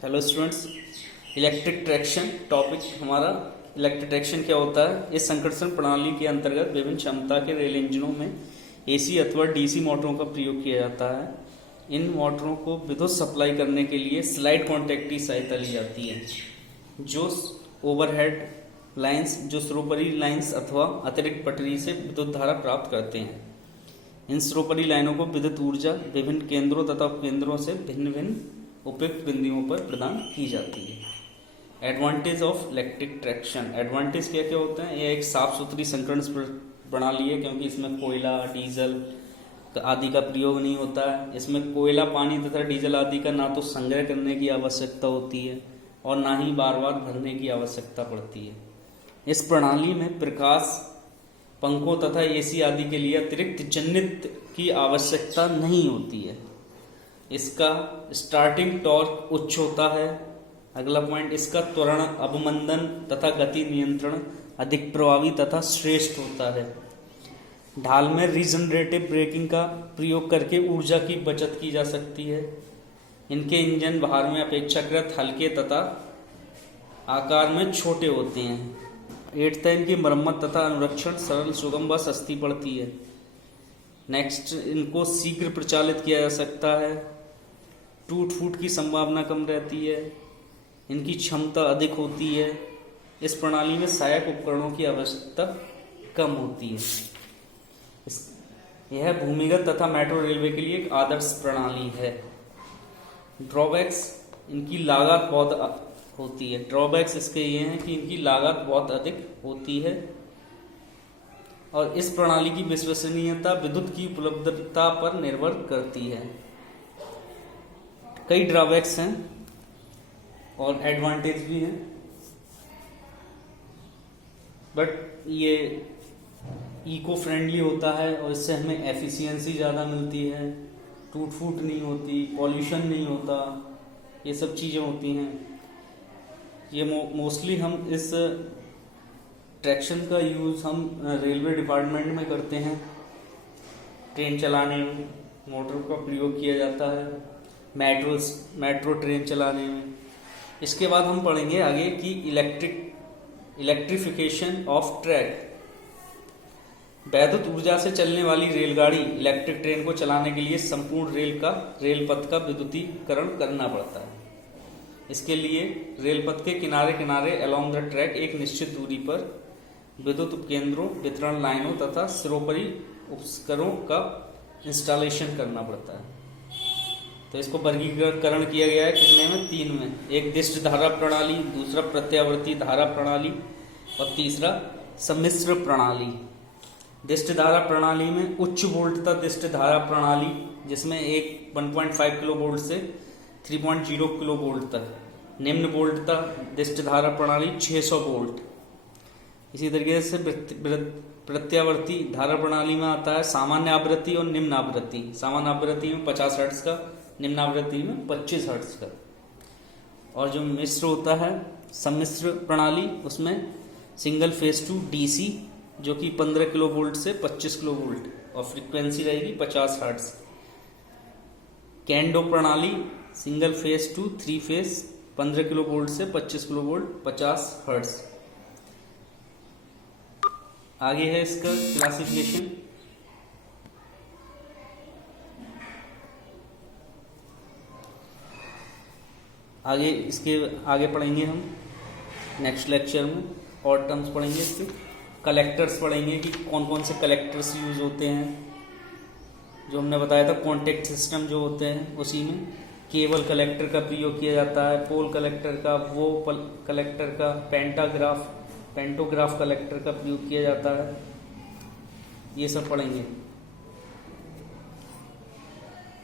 Hello students, electric traction topic हमारा। Electric traction क्या होता है? इस संकर्षण प्रणाली के अंतर्गत विभिन्न क्षमता के रेल इंजनों में एसी अथवा डीसी मोटरों का प्रयोग किया जाता है। इन मोटरों को विद्युत सप्लाई करने के लिए स्लाइड कॉन्टैक्ट की सहायता ली जाती है, जो ओवरहेड लाइंस, जो स्रोपरी लाइंस अथवा अतिरिक्त पटरी से विद्युत धारा प्राप्त करते हैं। इन स्रोपरी लाइनों को विद्युत ऊर्जा विभिन्न केंद्रों तथा उपकेंद्रों से भिन्न भिन्न उपयुक्त बिंदुओं पर प्रदान की जाती है। Advantage of electric traction. Advantage क्या क्या होते हैं? यह एक साफ सुथरी संकरण प्रणाली है, क्योंकि इसमें कोयला, डीजल आदि का प्रयोग नहीं होता है। इसमें कोयला, पानी तथा डीजल आदि का ना तो संग्रह करने की आवश्यकता होती है और ना ही बार बार भरने की आवश्यकता पड़ती है। इस प्रणाली में प्रकाश, पंखों तथा एसी आदि के लिए अतिरिक्त जनित की आवश्यकता नहीं होती है। इसका स्टार्टिंग टॉर्क उच्च होता है। अगला पॉइंट, इसका त्वरण, अवमंदन तथा गति नियंत्रण अधिक प्रभावी तथा श्रेष्ठ होता है। ढाल में रीजनरेटिव ब्रेकिंग का प्रयोग करके ऊर्जा की बचत की जा सकती है। इनके इंजन भार में अपेक्षाकृत हल्के तथा आकार में छोटे होते हैं। 8 इनकी मरम्मत तथा अनुरक्षण सरल, सुगम व सस्ती पड़ती है। नेक्स्ट, इनको शीघ्र प्रचालित किया जा सकता है। टूट फूट की संभावना कम रहती है। इनकी क्षमता अधिक होती है। इस प्रणाली में सहायक उपकरणों की आवश्यकता कम होती है। यह भूमिगत तथा मेट्रो रेलवे के लिए एक आदर्श प्रणाली है। ड्रॉबैक्स, इनकी लागत बहुत होती है। ड्रॉबैक्स इसके ये हैं कि इनकी लागत बहुत अधिक होती है और इस प्रणाली की विश्वसनीयता विद्युत की उपलब्धता पर निर्भर करती है। कई ड्रॉबैक्स हैं और एडवांटेज भी हैं, बट ये इको फ्रेंडली होता है और इससे हमें एफिशिएंसी ज़्यादा मिलती है, टूट फूट नहीं होती, पॉल्यूशन नहीं होता, ये सब चीज़ें होती हैं। ये मोस्टली हम इस ट्रैक्शन का यूज़ हम रेलवे डिपार्टमेंट में करते हैं। ट्रेन चलाने में मोटर का प्रयोग किया जाता है, मेट्रो ट्रेन चलाने में। इसके बाद हम पढ़ेंगे आगे कि इलेक्ट्रिफिकेशन ऑफ ट्रैक। वैद्युत ऊर्जा से चलने वाली रेलगाड़ी इलेक्ट्रिक ट्रेन को चलाने के लिए संपूर्ण रेल पथ का विद्युतीकरण करना पड़ता है। इसके लिए रेल पथ के किनारे किनारे अलोंग द ट्रैक एक निश्चित दूरी पर विद्युत उपकेंद्रों, वितरण लाइनों तथा सिरोपरी उपकरणों का इंस्टॉलेशन करना पड़ता है। तो इसको वर्गीकरण किया गया है कितने में? 3 में। एक दिष्ट धारा प्रणाली, दूसरा प्रत्यावर्ती धारा प्रणाली और तीसरा सम्मिश्र प्रणाली। दिष्ट धारा प्रणाली में उच्च वोल्टता दिष्ट धारा प्रणाली, जिसमें एक 1.5 किलो वोल्ट से 3.0 किलो वोल्ट तक। निम्न वोल्टता दिष्ट धारा प्रणाली 600 वोल्ट। इसी तरीके से प्रत्यावर्ती धारा प्रणाली में आता है सामान्य आवृत्ति और निम्न आवृत्ति। सामान्य आवृत्ति में 50 हर्ट्ज का, निम्न आवृत्ति में 25 हर्ट्ज का। और जो मिश्र होता है सम्मिश्र प्रणाली, उसमें सिंगल फेज टू डीसी, जो कि 15 किलो वोल्ट से 25 किलो वोल्ट और फ्रीक्वेंसी रहेगी 50 हर्ट्ज। कैंडो प्रणाली single phase two 3 phase 15 kilo volt से 25 किलो वोल्ट 50 हर्ट्ज। आगे है इसका क्लासिफिकेशन। इसके आगे पढ़ेंगे हम नेक्स्ट लेक्चर में, और टर्म्स पढ़ेंगे इसके। कलेक्टर्स पढ़ेंगे कि कौन कौन से कलेक्टर्स यूज होते हैं। जो हमने बताया था कॉन्टैक्ट सिस्टम जो होते हैं, उसी में केबल कलेक्टर का प्रयोग किया जाता है, पोल कलेक्टर का, वो कलेक्टर का, पेंटोग्राफ कलेक्टर का प्रयोग किया जाता है। ये सब पढ़ेंगे।